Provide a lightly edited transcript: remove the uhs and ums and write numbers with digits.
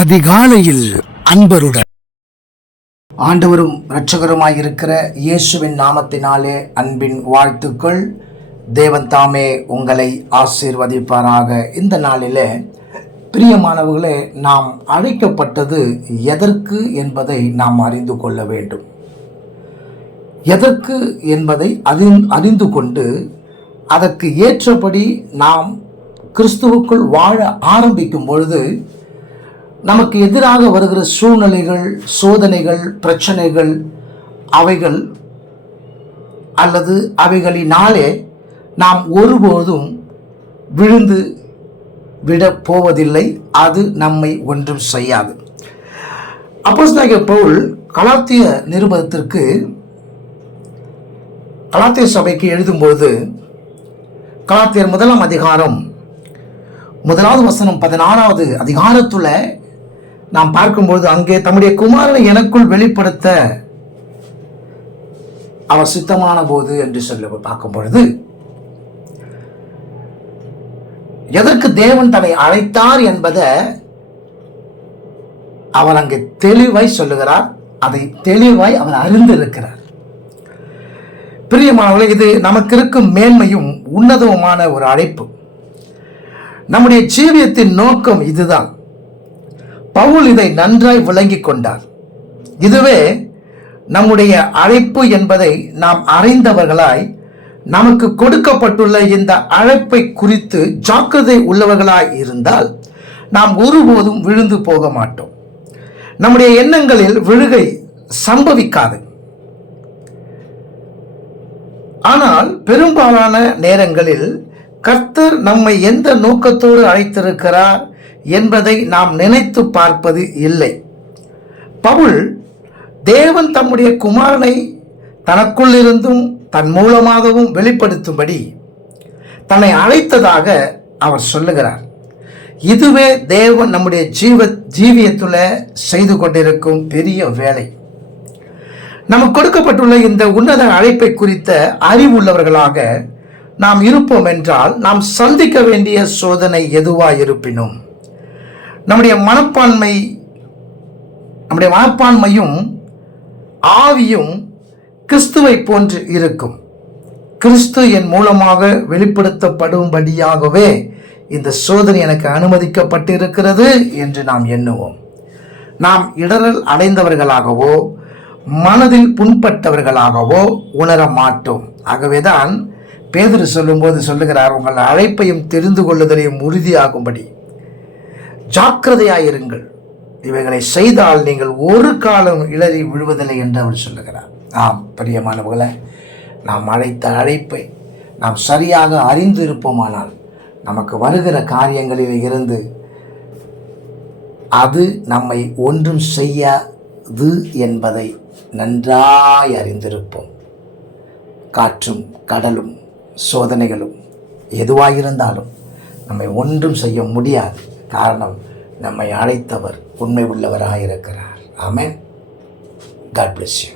அதிகாலையில் அன்பருடன் ஆண்டவரும் இரட்சகருமாயிருக்கிற இயேசுவின் நாமத்தினாலே அன்பின் வாழ்த்துக்கள். தேவன் தாமே உங்களை ஆசீர்வதிப்பாராக. இந்த நாளிலே பிரியமானவர்களே, நாம் அழைக்கப்பட்டது எதற்கு என்பதை நாம் அறிந்து கொள்ள வேண்டும். எதற்கு என்பதை அறிந்து கொண்டு அதற்கு ஏற்றபடி நாம் கிறிஸ்துவுக்குள் வாழ ஆரம்பிக்கும் பொழுது நமக்கு எதிராக வருகிற சூழ்நிலைகள், சோதனைகள், பிரச்சனைகள் அவைகள் அல்லது அவைகளினாலே நாம் ஒருபோதும் விழுந்து விடப் போவதில்லை. அது நம்மை ஒன்றும் செய்யாது. அப்போஸ்தலனாகிய பவுல் கலாத்திய நிருபத்திற்கு கலாத்திய சபைக்கு எழுதும்பொழுது கலாத்தியர் 1 அதிகாரம் 1 வசனம் 16வது அதிகாரத்துல நாம் பார்க்கும்பொழுது அங்கே தம்முடைய குமாரனை எனக்குள் வெளிப்படுத்த அவர் சித்தமான போது என்று சொல்லி பார்க்கும் பொழுது எதற்கு தேவன் தன்னை அழைத்தார் என்பதை அவர் அங்கே தெளிவாய் சொல்லுகிறார். அதை தெளிவாய் அவர் அறிந்திருக்கிறார். பிரியமானவர்களே, இது நமக்கு இருக்கும் மேன்மையும் உன்னதமான ஒரு அழைப்பு. நம்முடைய ஜீவியத்தின் நோக்கம் இதுதான். பவுல் இதை நன்றாய் விளங்கி கொண்டார். இதுவே நம்முடைய அழைப்பு என்பதை நாம் அறிந்தவர்களாய் நமக்கு கொடுக்கப்பட்டுள்ள இந்த அழைப்பை குறித்து ஜாக்கிரதை உள்ளவர்களாய் இருந்தால் நாம் ஒருபோதும் விழுந்து போக மாட்டோம். நம்முடைய எண்ணங்களில் விழுகை சம்பவிக்காது. ஆனால் பெரும்பாலான நேரங்களில் கர்த்தர் நம்மை எந்த நோக்கத்தோடு அழைத்திருக்கிறார் என்பதை நாம் நினைத்து பார்ப்பது இல்லை. பவுல் தேவன் தம்முடைய குமாரனை தனக்குள் இருந்தும் தன் மூலமாகவும் வெளிப்படுத்தும்படி தன்னை அழைத்ததாக அவர் சொல்லுகிறார். இதுவே தேவன் நம்முடைய ஜீவியத்தில் செய்து கொண்டிருக்கும் பெரிய வேலை. நமக்கு கொடுக்கப்பட்டுள்ள இந்த உன்னத அழைப்பை குறித்த அறிவுள்ளவர்களாக நாம் இருப்போம் என்றால் நாம் சந்திக்க வேண்டிய சோதனை எதுவாக இருப்பினும் நம்முடைய மனப்பான்மையும் ஆவியும் கிறிஸ்துவை போன்று இருக்கும். கிறிஸ்து என் மூலமாக வெளிப்படுத்தப்படும்படியாகவே இந்த சோதனை எனக்கு அனுமதிக்கப்பட்டிருக்கிறது என்று நாம் எண்ணுவோம். நாம் இடரல் அடைந்தவர்களாகவோ மனதில் புண்பட்டவர்களாகவோ உணர மாட்டோம். ஆகவேதான் பேதுரு சொல்லும்போது சொல்லுகிறார், உங்கள் அழைப்பையும் தெரிந்து கொள்ளுதலையும் உறுதியாகும்படி ஜாக்கிரதையாயிருங்கள். இவைகளை செய்தால் நீங்கள் ஒரு காலம் இடறி விழுவதில்லை என்று அவர் சொல்லுகிறார். ஆம் பிரியமானவர்களே, நாம் அழைத்த அழைப்பை நாம் சரியாக அறிந்து இருப்போமானால் நமக்கு வருகிற காரியங்களில் இருந்து அது நம்மை ஒன்றும் செய்யாது என்பதை நன்றாய் அறிந்திருப்போம். காற்றும் கடலும் சோதனைகளும் எதுவாயிருந்தாலும் நம்மை ஒன்றும் செய்ய முடியாது. காரணம், நம்மை அழைத்தவர் உண்மை உள்ளவராக இருக்கிறார். ஆமென். God bless you.